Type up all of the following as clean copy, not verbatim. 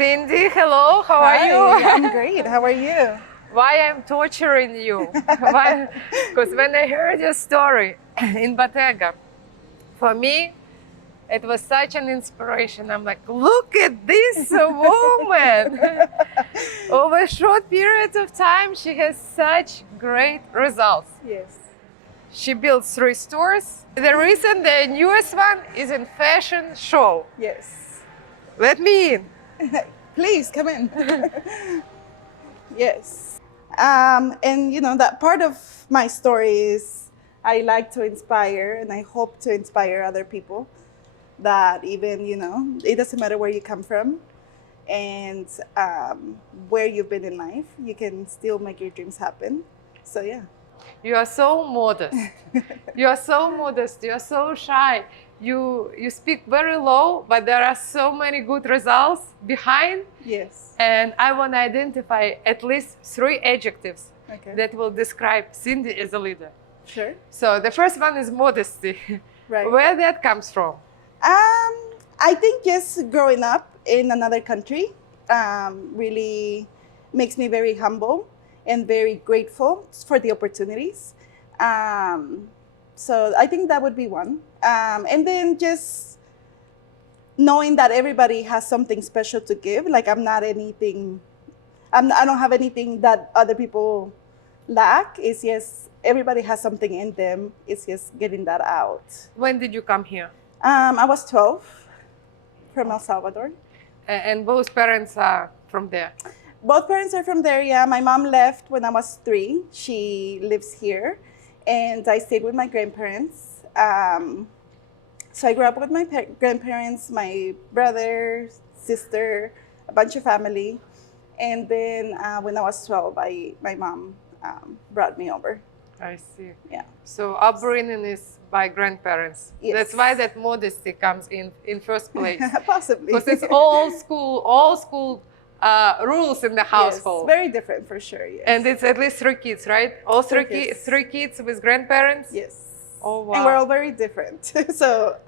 Cindy, hello, how are Hi, you? I'm great. How are you? Why I'm torturing you? Because when I heard your story in Bottega, for me, it was such an inspiration. I'm like, look at this woman. Over a short period of time, she has such great results. Yes. She built 3 stores. The reason the newest one is in fashion show. Yes. Let me in. Please come in. Yes. And that part of my story is I like to inspire and I hope to inspire other people that even, it doesn't matter where you come from and where you've been in life, you can still make your dreams happen. So, yeah. You are so modest. You are so modest. You are so shy. You speak very low, but there are so many good results behind. Yes. And I want to identify at least 3 adjectives Okay. that will describe Cindy as a leader. Sure. So the first one is modesty. Right. Where that comes from? I think just growing up in another country really makes me very humble and very grateful for the opportunities. So I think that would be one. And then just knowing that everybody has something special to give. Like I don't have anything that other people lack. It's just everybody has something in them. It's just getting that out. When did you come here? I was 12 from El Salvador. And both parents are from there. Both parents are from there, yeah. My mom left when I was 3. She lives here. And I stayed with my grandparents. So I grew up with my grandparents, my brother, sister, a bunch of family. And then when I was 12, my mom brought me over. I see. Yeah. So upbringing is by grandparents. Yes. That's why that modesty comes in first place. Possibly. Because it's all school rules in the household. Yes, very different for sure, yes. And it's at least 3 kids, right? All 3 3 kids. 3 kids with grandparents? Yes. Oh, wow. And we're all very different. So,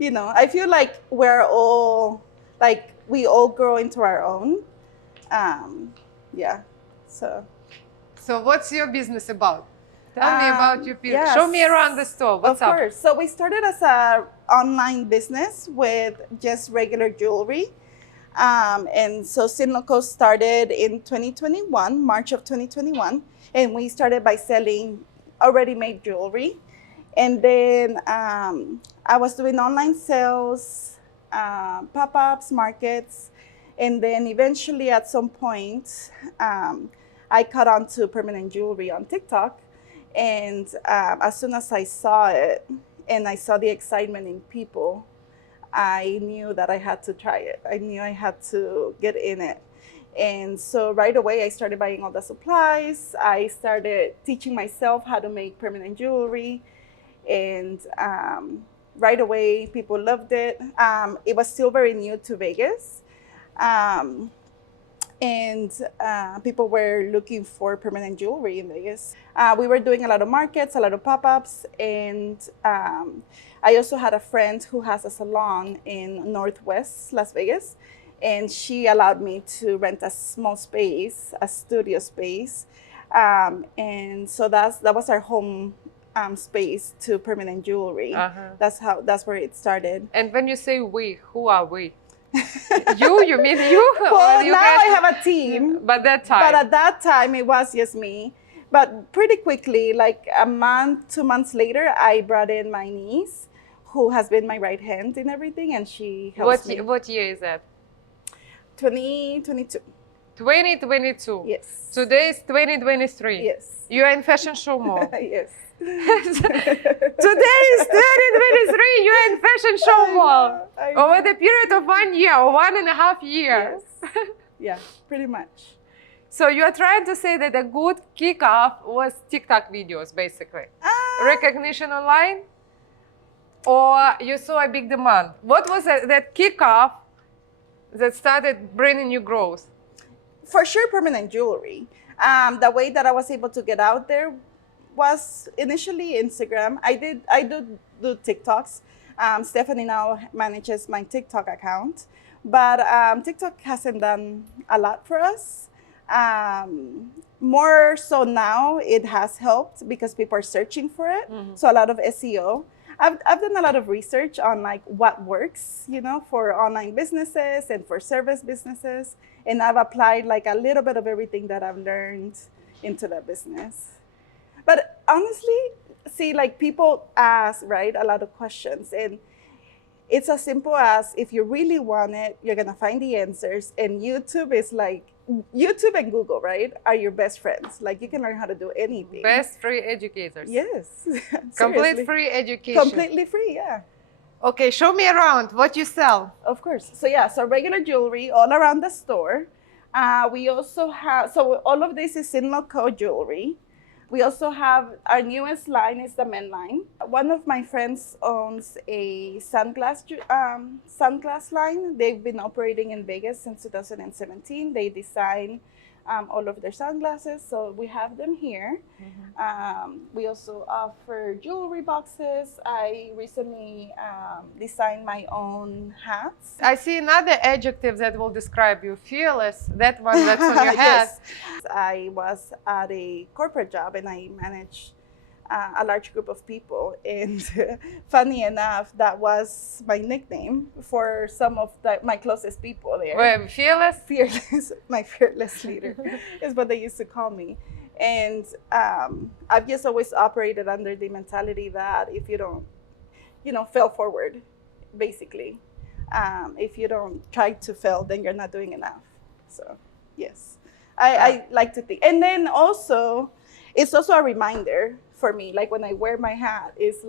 I feel like we all grow into our own. Yeah, so. So what's your business about? Tell me about your business. Yes. Show me around the store. What's up? Of course. So we started as an online business with just regular jewelry. And so CinloCo started in 2021, March of 2021. And we started by selling already made jewelry. And then I was doing online sales, pop-ups, markets. And then eventually at some point, I caught on to permanent jewelry on TikTok. And as soon as I saw it and I saw the excitement in people, I knew that I had to try it. I knew I had to get in it. And so right away, I started buying all the supplies. I started teaching myself how to make permanent jewelry. And right away, people loved it. It was still very new to Vegas. And people were looking for permanent jewelry in Vegas. We were doing a lot of markets, a lot of pop-ups, and I also had a friend who has a salon in Northwest Las Vegas, and she allowed me to rent a small space, a studio space, and so that was our home space to permanent jewelry. Uh-huh. That's where it started. And when you say we, who are we? You mean you? Well, you now guys... I have a team. But at that time, it was just me. But pretty quickly, like a month, 2 months later, I brought in my niece, who has been my right hand in everything, and she helps me. What year is that? 2022. 2022. Yes. Today is 2023. Yes. You are in fashion show mode. Yes. Today is 2023. You are in fashion show mode. Over the period of 1 year or 1.5 years. Yes. Yeah, pretty much. So you are trying to say that a good kickoff was TikTok videos, basically. Recognition online? Or you saw a big demand? What was that kickoff that started bringing you growth? For sure, permanent jewelry. The way that I was able to get out there was initially Instagram. I do TikToks. Stephanie now manages my TikTok account. But TikTok hasn't done a lot for us. More so now, it has helped because people are searching for it. So a lot of SEO. I've done a lot of research on like what works, you know, for online businesses and for service businesses. And I've applied like a little bit of everything that I've learned into the business. But honestly, see, like people ask, right, a lot of questions. And it's as simple as if you really want it, you're going to find the answers. And YouTube is like, YouTube and Google, right, are your best friends. Like you can learn how to do anything. Best free educators. Yes. Complete free education. Completely free, yeah. Okay, show me around what you sell. Of course. So yeah, so regular jewelry all around the store. We also have, so all of this is CinloCo jewelry. We also have, our newest line is the men line. One of my friends owns a sunglass line. They've been operating in Vegas since 2017. They design all of their sunglasses, so we have them here. We also offer jewelry boxes. I recently designed my own hats. I see another adjective that will describe you. Fearless, that one that's on your hat. Yes. I was at a corporate job and I managed a large group of people. And funny enough, that was my nickname for some of my closest people there. Wait, fearless? Fearless, my fearless leader is what they used to call me. And I've just always operated under the mentality that if you don't, fail forward, basically. If you don't try to fail, then you're not doing enough. So, yes, I like to think. And then also, it's also a reminder for me. Like when I wear my hat, it's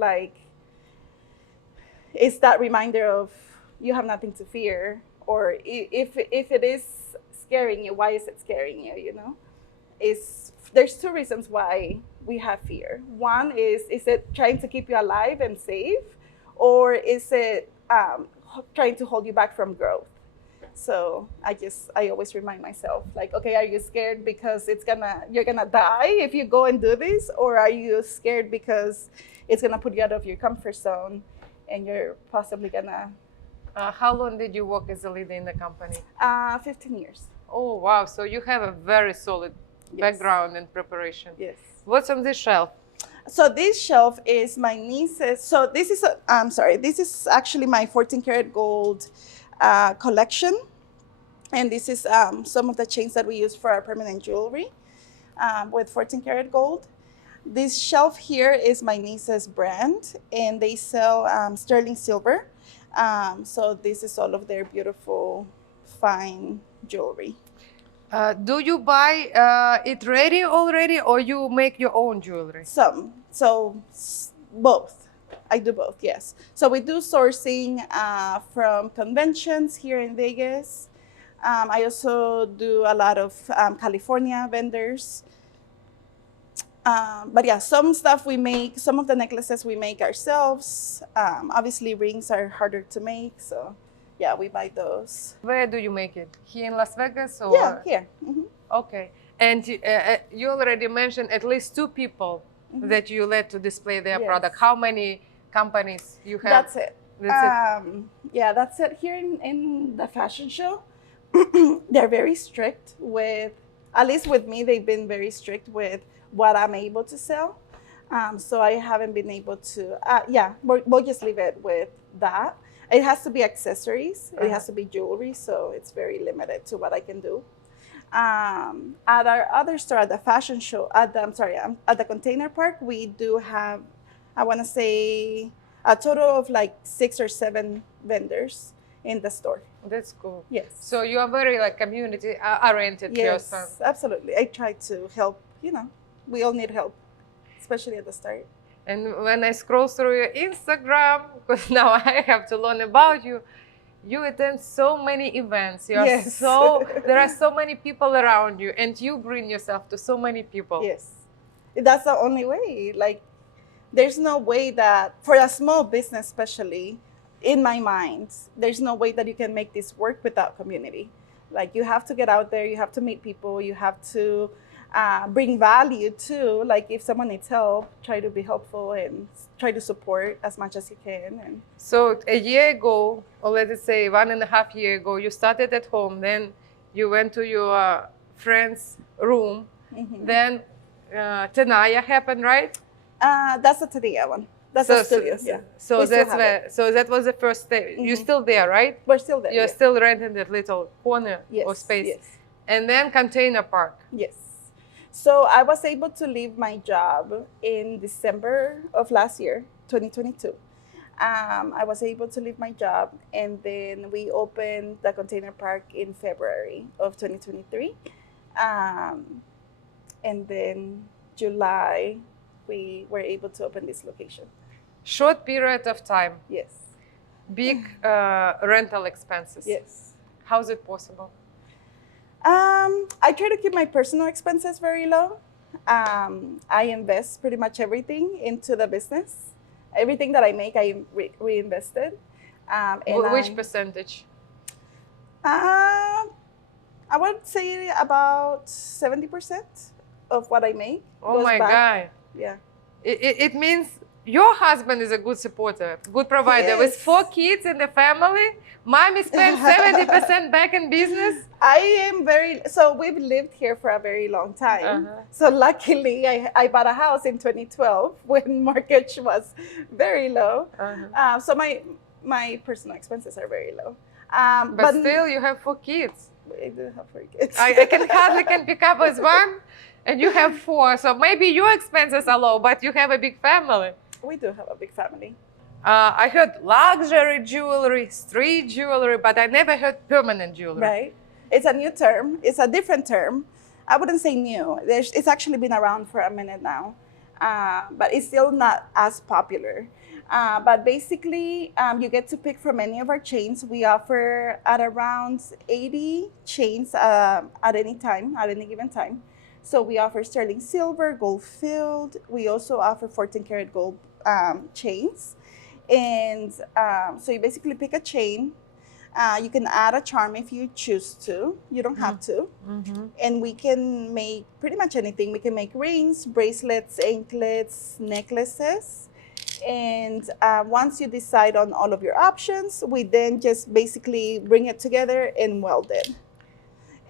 that reminder of you have nothing to fear. Or if it is scaring you, why is it scaring you, There's two reasons why we have fear. One is it trying to keep you alive and safe? Or is it trying to hold you back from growth? So I always remind myself, like, okay, are you scared because you're gonna die if you go and do this? Or are you scared because it's gonna put you out of your comfort zone and you're possibly gonna... How long did you work as a leader in the company? 15 years. Oh, wow. So you have a very solid background and preparation. Yes. What's on this shelf? So this shelf is my niece's. So this is actually my 14 karat gold collection. And this is some of the chains that we use for our permanent jewelry with 14 karat gold. This shelf here is my niece's brand, and they sell sterling silver. So this is all of their beautiful, fine jewelry. Do you buy it ready already, or you make your own jewelry? So both. I do both, yes. So we do sourcing from conventions here in Vegas. I also do a lot of California vendors. But yeah, some stuff we make, some of the necklaces we make ourselves. Obviously, rings are harder to make, so yeah, we buy those. Where do you make it? Here in Las Vegas? Or? Yeah, here. Okay. And you already mentioned at least 2 people that you let to display their product. How many companies you have? That's it. That's it? Yeah, that's it. Here in the fashion show, they're very strict with, at least with me, they've been very strict with what I'm able to sell. So I haven't been able to, we'll just leave it with that. It has to be accessories. It has to be jewelry. So it's very limited to what I can do. At our other store, at the fashion show, at the Container Park, we do have, I want to say, a total of like 6 or 7 vendors in the store. That's cool. Yes. So you are very like community oriented person. Yes, absolutely. I try to help, we all need help, especially at the start. And when I scroll through your Instagram, because now I have to learn about you, you attend so many events. You are there are so many people around you, and you bring yourself to so many people. Yes. That's the only way. Like, there's no way that, for a small business especially, in my mind, there's no way that you can make this work without community. Like, you have to get out there, you have to meet people, you have to bring value too. Like if someone needs help, try to be helpful and try to support as much as you can. And So a year ago, or let's say 1.5 years ago, you started at home. Then you went to your friend's room. Then Tenaya happened, right? That's the Tadia one. That's the studio. Yeah. So We still that's have where. it. So that was the first day. You're still there, right? We're still there. You're yeah. still renting that little corner or space. Yes. And then container park. Yes. So I was able to leave my job in December of last year, 2022. I was able to leave my job, and then we opened the container park in February of 2023. And then July, we were able to open this location. Short period of time. Yes. Big rental expenses. Yes. How is it possible? I try to keep my personal expenses very low. I invest pretty much everything into the business. Everything that I make, I reinvested. Which percentage? I would say about 70% of what I make. Oh my God. Yeah. It means your husband is a good supporter, good provider. Yes. With 4 kids in the family, mommy spends 70% back in business. So we've lived here for a very long time. So luckily I bought a house in 2012 when mortgage was very low. So my personal expenses are very low. But still you have 4 kids. I do have 4 kids. I can hardly pick up as one, and you have 4. So maybe your expenses are low, but you have a big family. We do have a big family. I heard luxury jewelry, street jewelry, but I never heard permanent jewelry. Right. It's a new term. It's a different term. I wouldn't say new. It's actually been around for a minute now, but it's still not as popular. But basically, you get to pick from any of our chains. We offer at around 80 chains at any time, at any given time. So we offer sterling silver, gold filled. We also offer 14 karat gold chains. And so you basically pick a chain. You can add a charm if you choose to. You don't have to. And we can make pretty much anything. We can make rings, bracelets, anklets, necklaces. And once you decide on all of your options, we then just basically bring it together and weld it.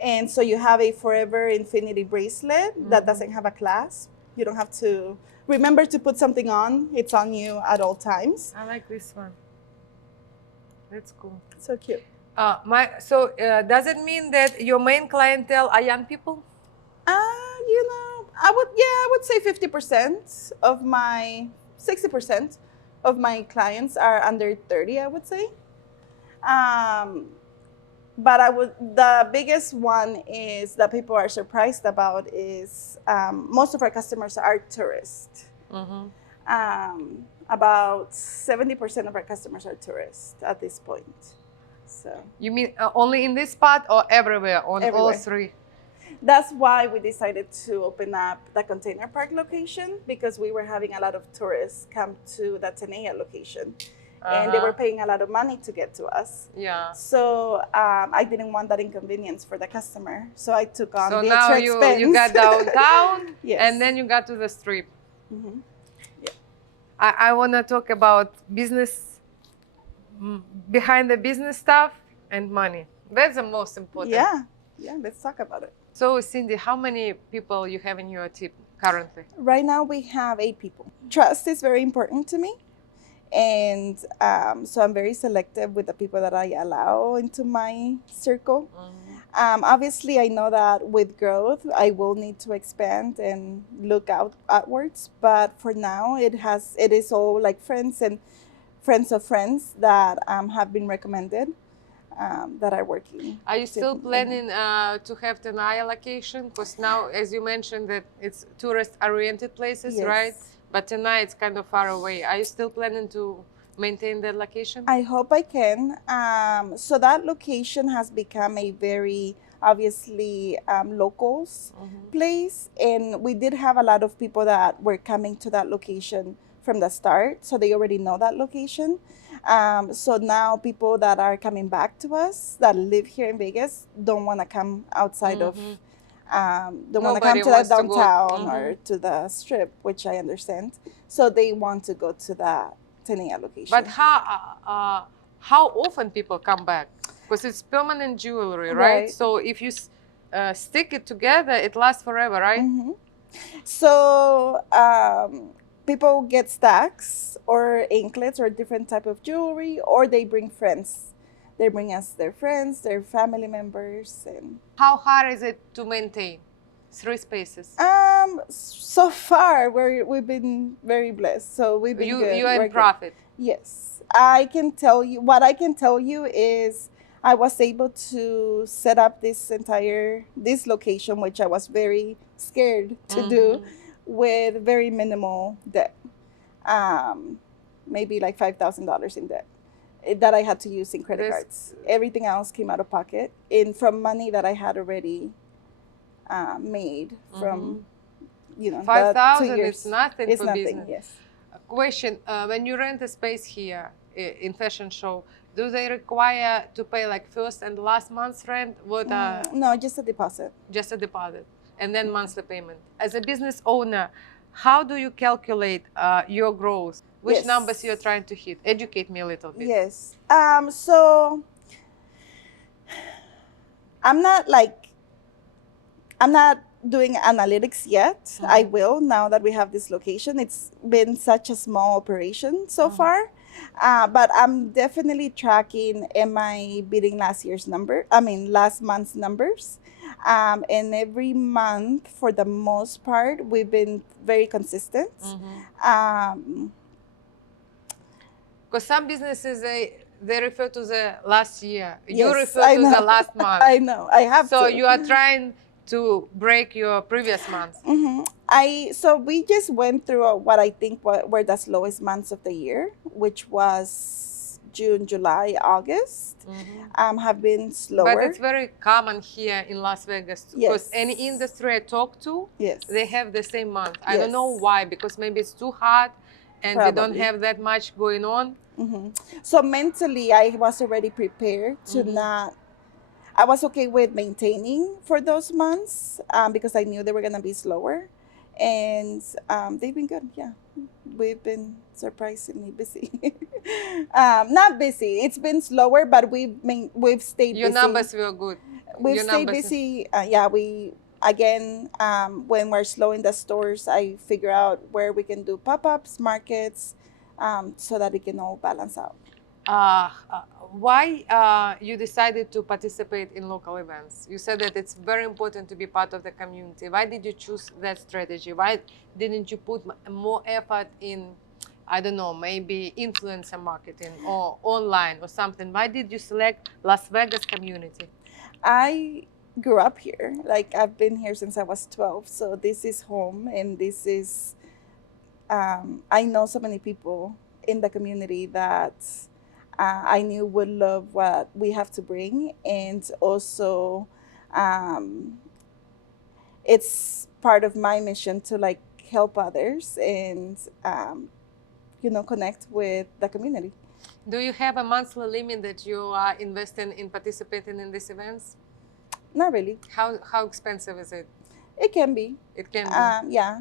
And so you have a forever infinity bracelet that doesn't have a clasp. You don't have to remember to put something on. It's on you at all times. I like this one. That's cool. So cute. Does it mean that your main clientele are young people? I would say 50% of 60% of my clients are under 30, I would say. But the biggest one is that people are surprised about is most of our customers are tourists. About 70% of our customers are tourists at this point. So you mean only in this spot or everywhere on all Everywhere. 3? That's why we decided to open up the container park location, because we were having a lot of tourists come to the Tenaya location. And they were paying a lot of money to get to us. Yeah. So I didn't want that inconvenience for the customer. So I took on So the now extra expense. you got downtown, Yes. and then you got to the strip. I want to talk about business, behind the business stuff and money. That's the most important. Yeah, let's talk about it. So Cindy, how many people you have in your team currently? Right now we have 8 people. Trust is very important to me. And so I'm very selective with the people that I allow into my circle. Obviously, I know that with growth, I will need to expand and look outwards. But for now, it is all like friends and friends of friends that have been recommended that are working. Are you still planning to have Tenaya location? Because now, as you mentioned, that it's tourist-oriented places, Yes. right? But tonight it's kind of far away. Are you still planning to maintain that location? I hope I can. So that location has become a very obviously locals place, and we did have a lot of people that were coming to that location from the start, so they already know that location. So now people that are coming back to us that live here in Vegas don't want to come outside of don't want to come Nobody to that wants to go. downtown or to the strip, which I understand. So they want to go to the Tenaya location. But how often people come back? Because it's permanent jewelry, right? Right. So if you stick it together, it lasts forever, right? Mm-hmm. So people get stacks or anklets or different type of jewelry, or they bring friends. They bring us their friends, their family members, and How hard is it to maintain 3 spaces? so far we've been very blessed. So we've been good. You are We're in good. profit. Yes, I can tell you. What I can tell you is I was able to set up this location, which I was very scared to do, with very minimal debt. Maybe like $5,000 in debt that I had to use in credit cards. Everything else came out of pocket from money that I had already made from 5,000 years. is nothing It's for nothing. business. Yes. Question: when you rent a space here in fashion show, do they require to pay like first and last month's rent? What? No, just a deposit. Just a deposit, and then monthly payment. As a business owner, how do you calculate your growth? Which Yes. numbers you're trying to hit? Educate me a little bit. Yes. So I'm not doing analytics yet. I will now that we have this location. It's been such a small operation so far. But I'm definitely tracking, am I beating last month's numbers? And every month, for the most part, we've been very consistent. Because some businesses, they refer to the last year. You Yes, refer I to know. the last month. I know. I have So to. you are trying to break your previous month. So we just went through what I think were the slowest months of the year, which was June, July, August. Have been slower. But it's very common here in Las Vegas because any industry I talk to, they have the same month. I don't know why, because maybe it's too hot and we don't have that much going on. So mentally, I was already prepared to not. I was okay with maintaining for those months because I knew they were going to be slower. And they've been good, yeah. We've been surprisingly busy. Not busy. It's been slower, but we've stayed busy. Your numbers were good. We've stayed busy. When we're slow in the stores, I figure out where we can do pop-ups, markets, so that it can all balance out. Why you decided to participate in local events? You said that it's very important to be part of the community. Why did you choose that strategy? Why didn't you put more effort in, I don't know, maybe influencer marketing or online or something? Why did you select Las Vegas community? I grew up here. Like, I've been here since I was 12. So this is home, and this is, I know so many people in the community that I knew would love what we have to bring. And also, it's part of my mission to help others and, connect with the community. Do you have a monthly limit that you are investing in participating in these events? Not really. How expensive is it? It can be. It can be. Yeah.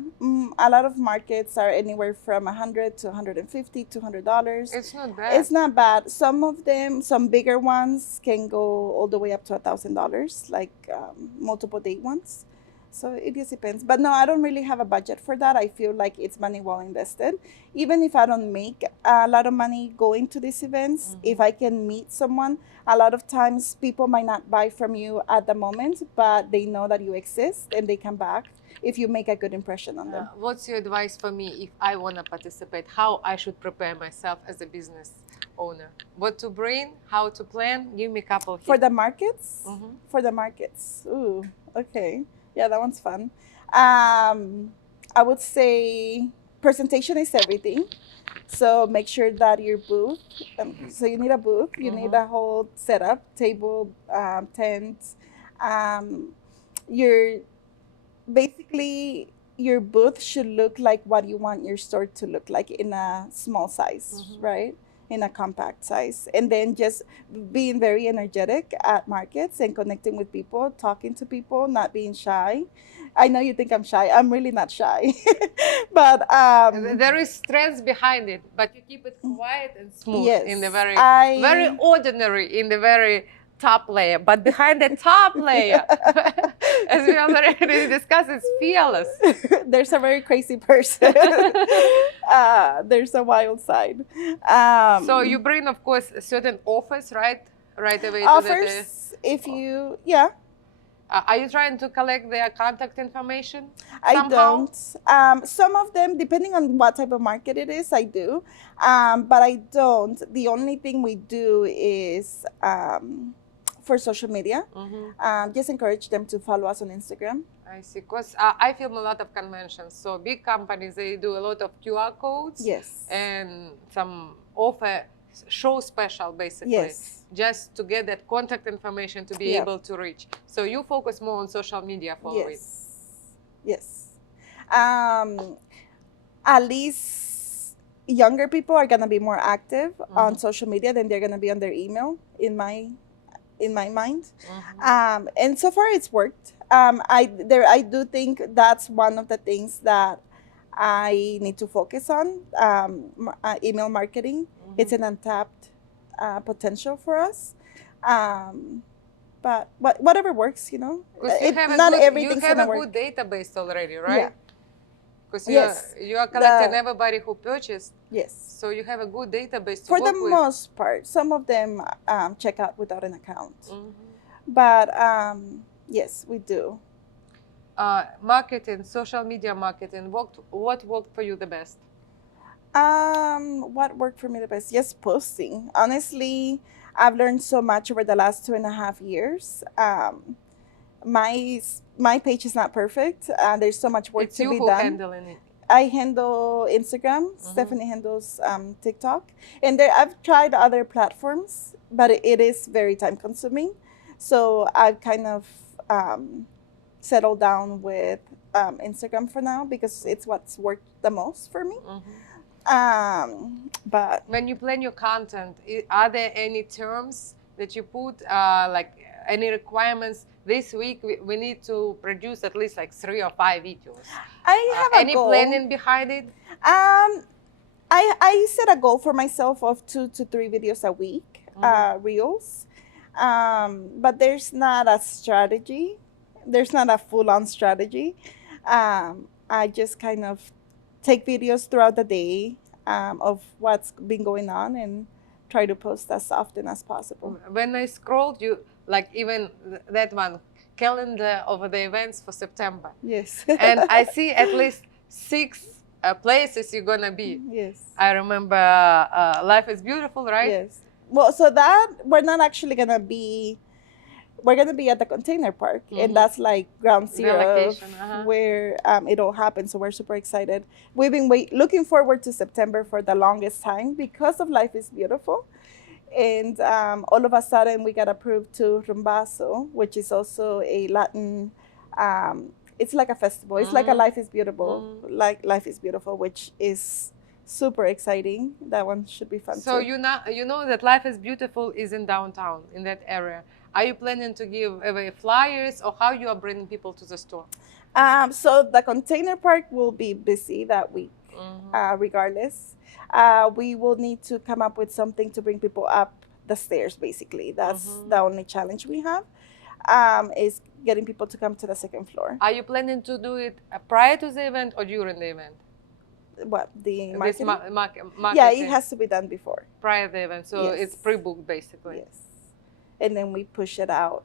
A lot of markets are anywhere from $100 to $150, $200. It's not bad. It's not bad. Some of them, some bigger ones, can go all the way up to $1,000, like multiple day ones. So it just depends. But no, I don't really have a budget for that. I feel like it's money well invested. Even if I don't make a lot of money going to these events, if I can meet someone, a lot of times people might not buy from you at the moment, but they know that you exist and they come back if you make a good impression on them. What's your advice for me if I want to participate? How I should prepare myself as a business owner? What to bring? How to plan? Give me a couple For the markets? For the markets. Ooh, okay. Yeah, that one's fun. I would say presentation is everything. So make sure that your booth, so you need a booth, you need a whole setup, table, tent. Your booth should look like what you want your store to look like in a small size, right? in a compact size, and then just being very energetic at markets and connecting with people, talking to people, not being shy. I know you think I'm shy. I'm really not shy. But There is strength behind it, but you keep it quiet and smooth yes, in the very ordinary, in the very top layer. But behind the top layer, as we already discussed, it's fearless. There's a very crazy person. There's a wild side. So you bring, of course, certain offers, right? Right away. Offers, if you, yeah. Are you trying to collect their contact information I somehow? don't. Some of them, depending on what type of market it is, I do. But I don't. The only thing we do is for social media. Just encourage them to follow us on Instagram. I see. Because I film a lot of conventions. So big companies, they do a lot of QR codes. Yes. And some offer show special, basically. Yes. Just to get that contact information to be able to reach. So you focus more on social media following. Yes. At least younger people are gonna be more active on social media than they're gonna be on their email, in my mind. And so far it's worked. I do think that's one of the things that I need to focus on. Email marketing. It's an untapped potential for us. But whatever works, you know. Not everything's gonna work. You have a good database already, right? Yeah. Because you are collecting everybody who purchased. Yes. So you have a good database to for work the with. most part. Some of them check out without an account. But yes, we do. Marketing, social media marketing, what worked for you the best? What worked for me the best? Just posting. Honestly, I've learned so much over the last 2.5 years. My page is not perfect. There's so much work to be done. Handling it. I handle Instagram. Stephanie handles TikTok, and I've tried other platforms, but it is very time consuming. So I've kind of settled down with Instagram for now because it's what's worked the most for me. But when you plan your content, are there any terms that you put, like any requirements? This week we need to produce at least like 3 or 5 videos. I have any planning behind it? I set a goal for myself of 2 to 3 videos a week, reels. But there's not a strategy. There's not a full-on strategy. I just kind of take videos throughout the day of what's been going on and try to post as often as possible. When I scrolled, you like even that one calendar of the events for September. Yes. And I see at least 6 places you're gonna be. Yes. I remember Life is Beautiful, right? Yes. Well, so that we're not actually gonna be. We're gonna be at the container park, and that's like ground zero of where it all happens. So we're super excited. We've been looking forward to September for the longest time because of Life is Beautiful, and all of a sudden we got approved to Rumbazo, which is also a Latin. It's like a festival. It's like a Life is Beautiful, like Life is Beautiful, which is super exciting. That one should be fun. So too. you know that Life is Beautiful is in downtown, in that area. Are you planning to give away flyers, or how you are bringing people to the store? So the container park will be busy that week, regardless. We will need to come up with something to bring people up the stairs, basically. That's the only challenge we have, is getting people to come to the second floor. Are you planning to do it prior to the event or during the event? What, the marketing? Marketing? Yeah, it has to be done before. Prior to the event, so it's pre-booked, basically. Yes. And then we push it out,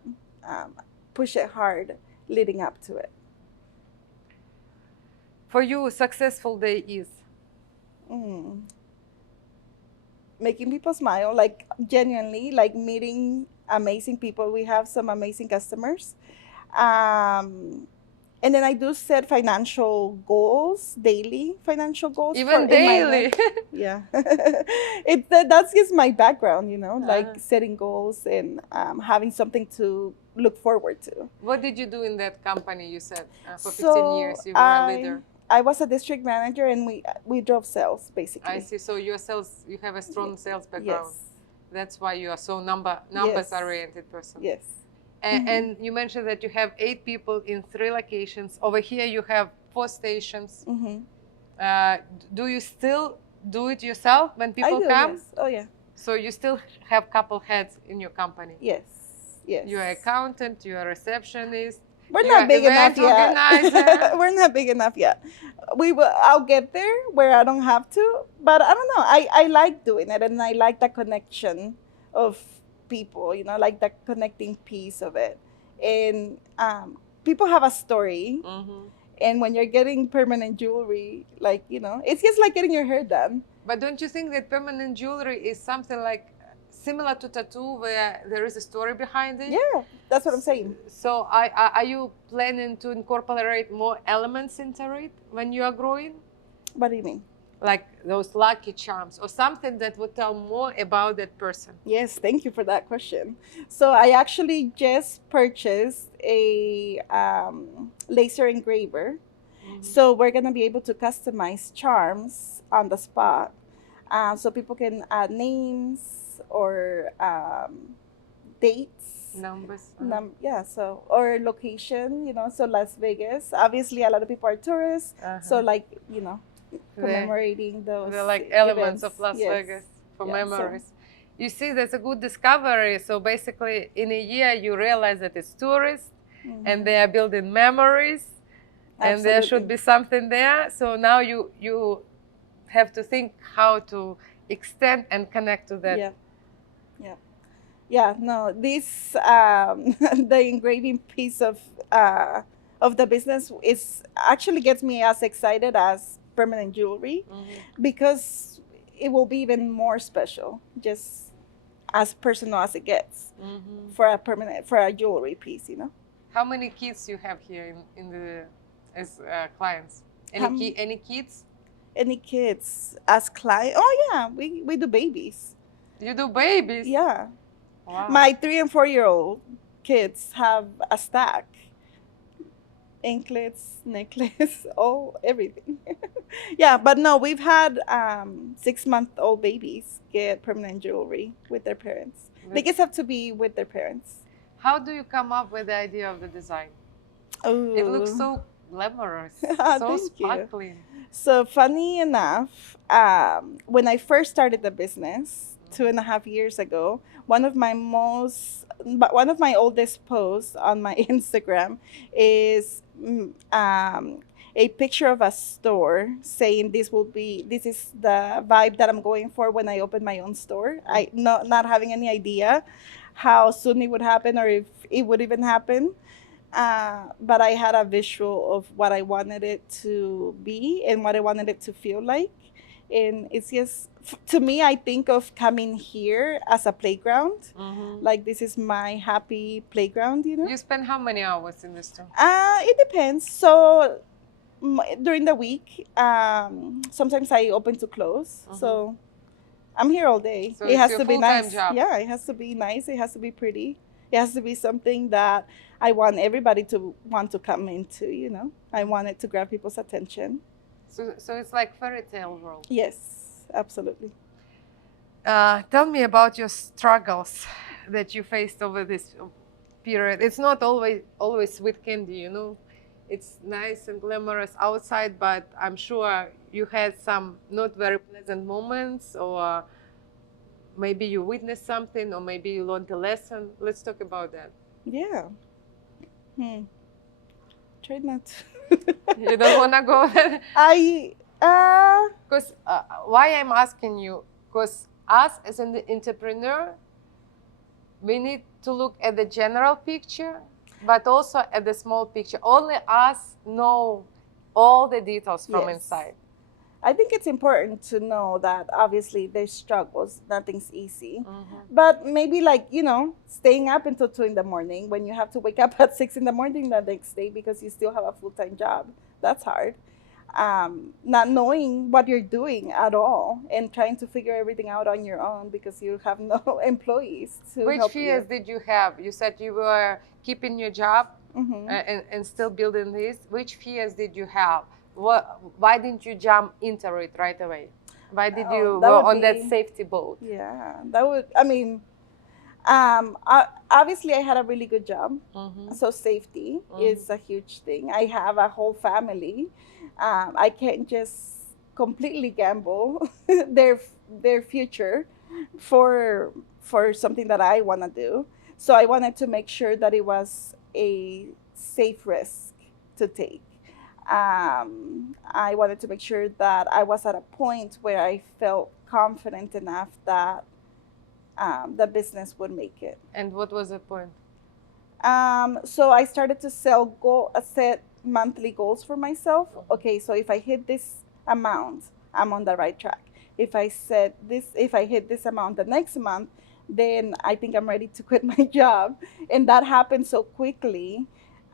push it hard leading up to it. For you, a successful day is? Making people smile, like genuinely, like meeting amazing people. We have some amazing customers. And then I do set financial goals, daily financial goals. Even daily? Yeah. That's just my background, you know, like setting goals and having something to look forward to. What did you do in that company you said? For 15 years you were a leader? I was a district manager, and we drove sales basically. I see. So your sales, you have a strong sales background. Yes. That's why you are so numbers Yes. oriented person. Yes. And you mentioned that you have 8 people in 3 locations. Over here you have 4 stations. Do you still do it yourself when people I do, come? yes. Oh yeah. So you still have couple heads in your company. Yes. Yes. You're an accountant, you're a receptionist. We're you're not big enough event organizer. yet. We're not big enough yet. I'll get there where I don't have to, but I don't know. I like doing it, and I like the connection of people. You know, like the connecting piece of it. And people have a story, and when you're getting permanent jewelry, like, you know, it's just like getting your hair done. But don't you think that permanent jewelry is something like similar to tattoo, where there is a story behind it? Yeah, that's what I'm saying. So are you planning to incorporate more elements into it when you are growing? What do you mean? Like those lucky charms or something that would tell more about that person? Yes, thank you for that question. So I actually just purchased a laser engraver. So we're going to be able to customize charms on the spot. So people can add names or dates. Numbers. Yeah, so, or location, you know, so Las Vegas. Obviously, a lot of people are tourists. So, like, you know, commemorating those. They're like elements events. of Las Yes. Vegas for Yeah, memories. You see, that's a good discovery. So basically, in a year, you realize that it's tourists and they are building memories. And there should be something there. So now you have to think how to extend and connect to that. Yeah, yeah, yeah. No, this the engraving piece of the business is actually gets me as excited as permanent jewelry, because it will be even more special, just as personal as it gets for a jewelry piece. You know. How many kids you have here in the as clients? Any kids? Any kids as client? Oh yeah, we do babies. You do babies? Yeah. Wow. My 3 and 4-year-old kids have a stack. Anklets, necklace, everything. Yeah, but no, we've had 6-month-old babies get permanent jewelry with their parents. They just have to be with their parents. How do you come up with the idea of the design? Oh, it looks so glamorous, so sparkling. So funny enough, when I first started the business 2.5 years ago, one of my oldest posts on my Instagram is a picture of a store saying this is the vibe that I'm going for when I open my own store. I not having any idea how soon it would happen or if it would even happen. But I had a visual of what I wanted it to be and what I wanted it to feel like. And it's just, to me, I think of coming here as a playground. Like, this is my happy playground, you know? You spend how many hours in the store? It depends. So during the week, sometimes I open to close. So I'm here all day. So it has to be full-time nice. job. Yeah, it has to be nice. It has to be pretty. It has to be something that I want everybody to want to come into, you know? I want it to grab people's attention. So it's like fairy tale world. Yes, absolutely. Tell me about your struggles that you faced over this period. It's not always sweet candy, you know? It's nice and glamorous outside, but I'm sure you had some not very pleasant moments, or maybe you witnessed something, or maybe you learned a lesson. Let's talk about that. Yeah. Try not to. You don't want to go there? Because why I'm asking you, because us as an entrepreneur, we need to look at the general picture, but also at the small picture. Only us know all the details from inside. I think it's important to know that obviously there's struggles, nothing's easy. But maybe, like, you know, staying up until 2 in the morning when you have to wake up at 6 in the morning the next day because you still have a full-time job. That's hard. Not knowing what you're doing at all and trying to figure everything out on your own because you have no employees to help you. Which fears did you have? You said you were keeping your job and still building this. Which fears did you have? Why didn't you jump into it right away? Why did you That go would on that be- safety boat? Yeah, that would. I mean, obviously, I had a really good job, Mhm. so safety is a huge thing. I have a whole family. I can't just completely gamble their future for something that I want to do. So I wanted to make sure that it was a safe risk to take. I wanted to make sure that I was at a point where I felt confident enough that the business would make it. And what was the point? So I started to set monthly goals for myself. Okay, so if I hit this amount, I'm on the right track. If I hit this amount the next month, then I think I'm ready to quit my job. And that happened so quickly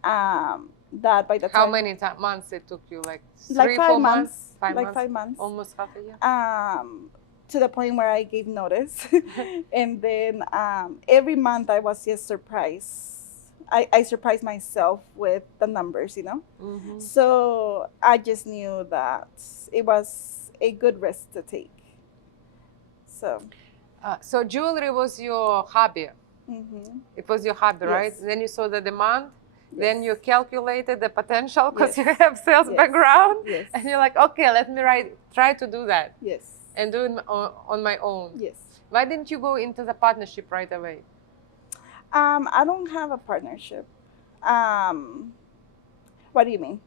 that by the How time, many months it took you? Like like 3, 4 5 months? months, 5 like months? 5 months, Almost half a year. to the point where I gave notice. And then every month I was just surprised. I surprised myself with the numbers, Mhm. So I just knew that it was a good risk to take. So jewelry was your hobby. Mhm. It was your hobby, right? Yes. Then you saw the demand. Then Yes. you calculated the potential because Yes. you have sales Yes. background. Yes. And you're like, okay, let me try to do that Yes. and do it on my own. Yes. Why didn't you go into the partnership right away? I don't have a partnership. What do you mean?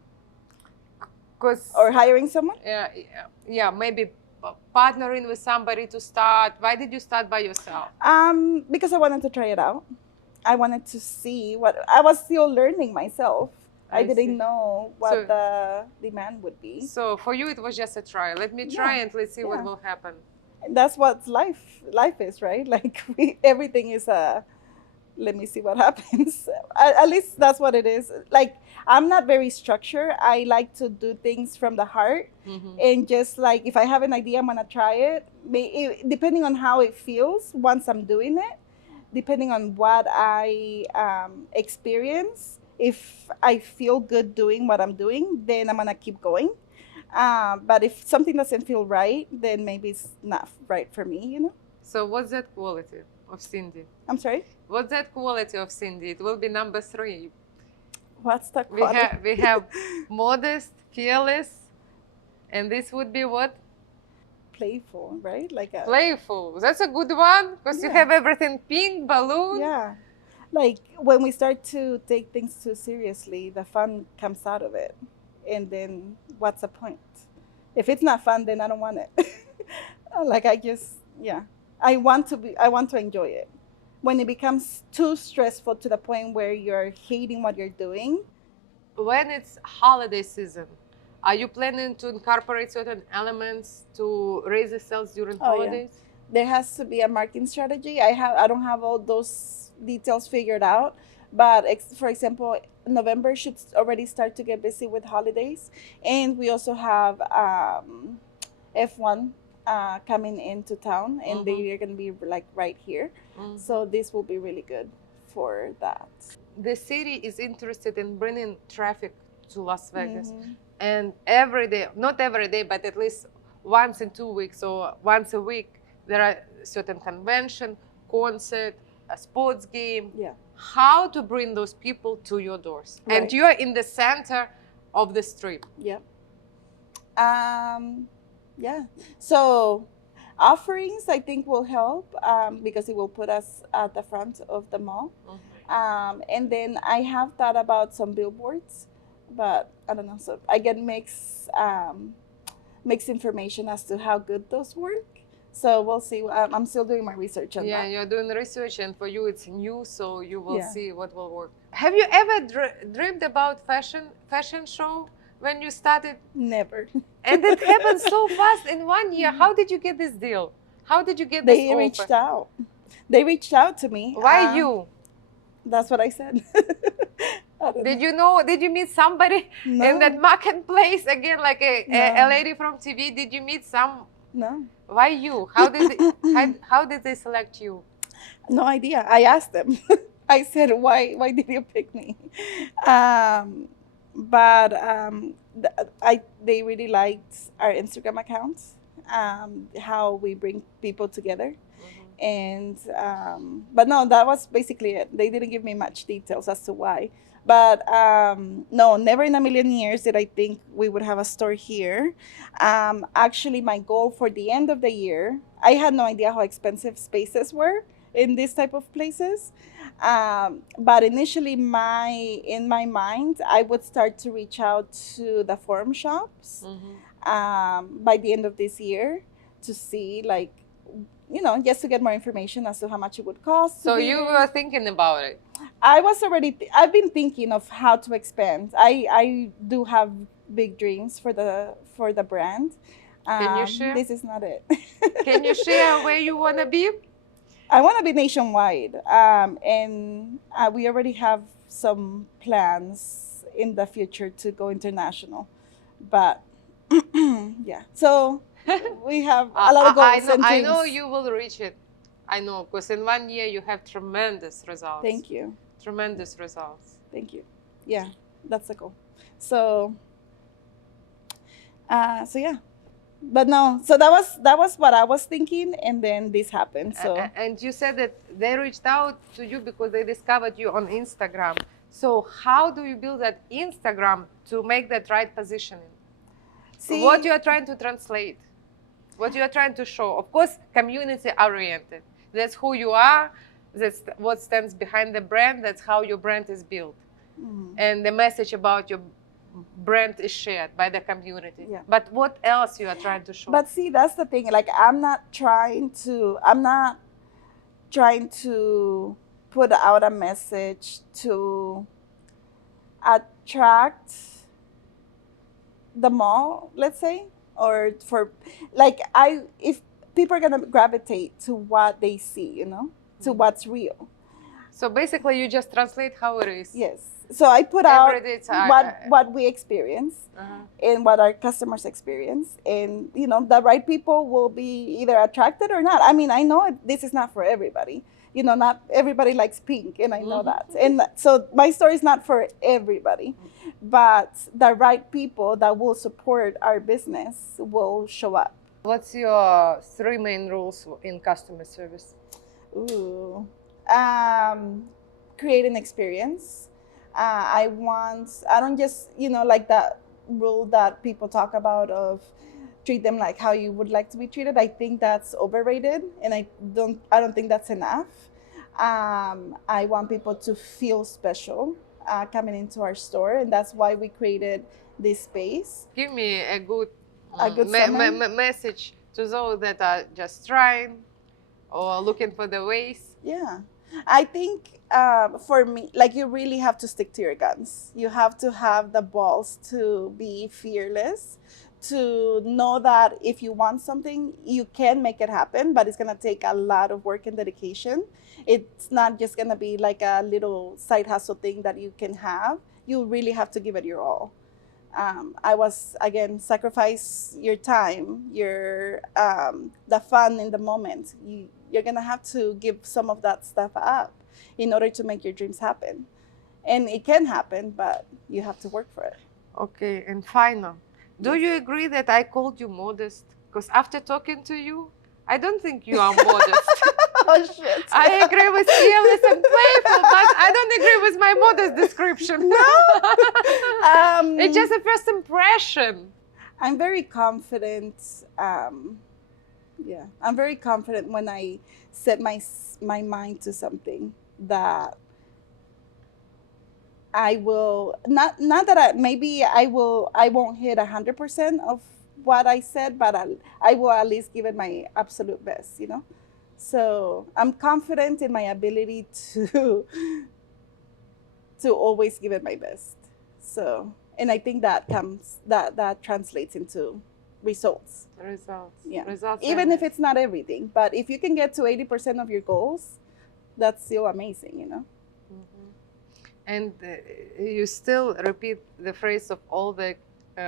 Because Or hiring someone? yeah, maybe partnering with somebody to start. Why did you start by yourself? Because I wanted to try it out. I wanted to see what I was still learning myself. I I didn't see. know what So- the demand would be. So for you, it was just a try. Let me try Yeah, and let's see what yeah. will happen. And that's what life is, right? Like everything is a let me see what happens. At least that's what it is. Like I'm not very structured. I like to do things from the heart, and just like if I have an idea, I'm gonna try it. Depending on how it feels once I'm doing it, depending on what I experience. If I feel good doing what I'm doing, then I'm gonna keep going. But if something doesn't feel right, then maybe it's not right for me. So what's that quality of Cindy? I'm sorry. What's that quality of Cindy? It will be number 3. What's the We quality? have we have modest, fearless, and this would be what? Playful, right? Like a Playful. That's a good one because you Yeah. have everything pink, balloon. yeah. Like when we start to take things too seriously, the fun comes out of it, and then what's the point? If it's not fun, then I don't want it. Like I want to enjoy it. When it becomes too stressful to the point where you're hating what you're doing, When it's holiday season, are you planning to incorporate certain elements to raise the sales during Oh, yeah. holidays? there has to be a marketing strategy. I don't have all those details figured out, but for example, November should already start to get busy with holidays, and we also have F1 coming into town, and they're gonna be like right here. So this will be really good for that. The city is interested in bringing traffic to Las Vegas. Mhm. And every day, not every day, but at least once in 2 weeks or once a week, there are certain convention, concert, a sports game. Yeah. How to bring those people to your doors? And Right. you are in the center of the strip. Yep. Yeah. So offerings, I think, will help because it will put us at the front of the mall. And then I have thought about some billboards, but I don't know. So I get mixed information as to how good those work. So we'll see. I'm still doing my research on Yeah, that. you're doing research, and for you it's new, so you will Yeah. see what will work. Have you ever dreamed about fashion show when you started? Never. And it happened so fast in 1 year. How did you get this deal? How did you get this They offer? reached out. They reached out to me. Why you? That's what I said. I don't Did you know? Did you meet somebody No. in that marketplace again, like a No. lady from TV? Did you meet some? No. Why you? How did they select you? No idea. I asked them. I said, why did you pick me? but they really liked our Instagram accounts, how we bring people together. And but no, that was basically it. They didn't give me much details as to why, but no, never in a million years did I think we would have a store here. Actually, my goal for the end of the year, I had no idea how expensive spaces were in this type of places, but initially in my mind I would start to reach out to the forum shops by the end of this year to see, like, just to get more information as to how much it would cost. So you were thinking about it? I've been thinking of how to expand. I do have big dreams for the brand. Can you share? This is not it. Can you share where you want to be? I want to be nationwide, and we already have some plans in the future to go international, but yeah. So we have a lot of goals and I dreams. know you will reach it. I know, because in 1 year you have tremendous results. Thank you. Tremendous results. Thank you. Yeah, that's the goal. So yeah, but no. So that was what I was thinking, and then this happened. So and you said that they reached out to you because they discovered you on Instagram. So how do you build that Instagram to make that right positioning? see, What you are trying to translate, what you are trying to show. Of course, community oriented. That's who you are. That's what stands behind the brand. That's how your brand is built. And the message about your brand is shared by the community. Yeah. But what else you are trying to show? But see, that's the thing. Like, I'm not trying to put out a message to attract the mall, let's say, or for, like, if people are gonna gravitate to what they see, to what's real. So basically, you just translate how it is. Yes. So I put out Every day what we experience and what our customers experience, and the right people will be either attracted or not. I mean, I know this is not for everybody. Not everybody likes pink, and I know that. And so my story is not for everybody, but the right people that will support our business will show up. What's your 3 main rules in customer service? Ooh. Create an experience. I don't just, like that rule that people talk about of treat them like how you would like to be treated. I think that's overrated, and I don't think that's enough. I want people to feel special coming into our store, and that's why we created this space. Give me a good message to those that are just trying or looking for the ways. Yeah. I think for me, like, you really have to stick to your guns. You have to have the balls to be fearless, to know that if you want something, you can make it happen, but it's going to take a lot of work and dedication. It's not just going to be like a little side hustle thing that you can have. You really have to give it your all. Sacrifice your time, the fun in the moment. You're gonna have to give some of that stuff up in order to make your dreams happen. And it can happen, but you have to work for it. Okay, and final, do you agree that I called you modest? Because after talking to you, I don't think you are modest. Oh, shit. I agree with fearless and playful, but I don't agree with my modest description. No? It's just a first impression. I'm very confident. I'm very confident when I set my mind to something that I will not that I won't hit 100% of what I said, but I will at least give it my absolute best, So I'm confident in my ability to always give it my best. So, and I think that translates into results. Yeah. Results. Even if it's not everything, but if you can get to 80% of your goals, that's still amazing, And you still repeat the phrase of all the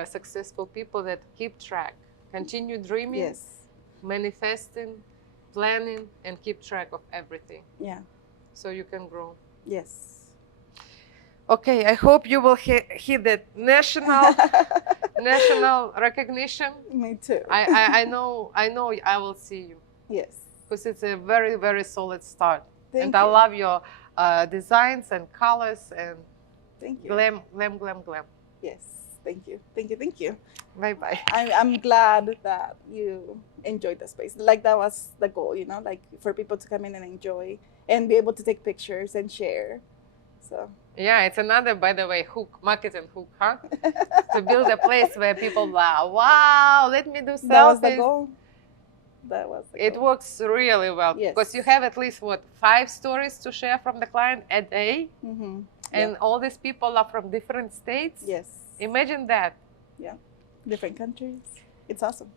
successful people that keep track, continue dreaming, Yes. manifesting, planning, and keep track of everything. Yeah. So you can grow. Yes. Okay, I hope you will hit the national recognition. Me too. I know I will see you. Yes. Because it's a very, very solid start. Thank and you. I love your designs and colors and Thank you. glam, glam, glam, glam. Yes. Thank you. Thank you. Thank you. Bye-bye. I'm glad that you enjoyed the space. Like that was the goal, you know, like for people to come in and enjoy and be able to take pictures and share. So Yeah, it's another, by the way, marketing hook, huh? To build a place where people wow, let me do selfies. that was the goal. That was the It goal. works really well. Yes. Because you have at least, 5 stories to share from the client a day? Mm-hmm. And all these people are from different states? Yes. Imagine that. Yeah. Different countries. It's awesome.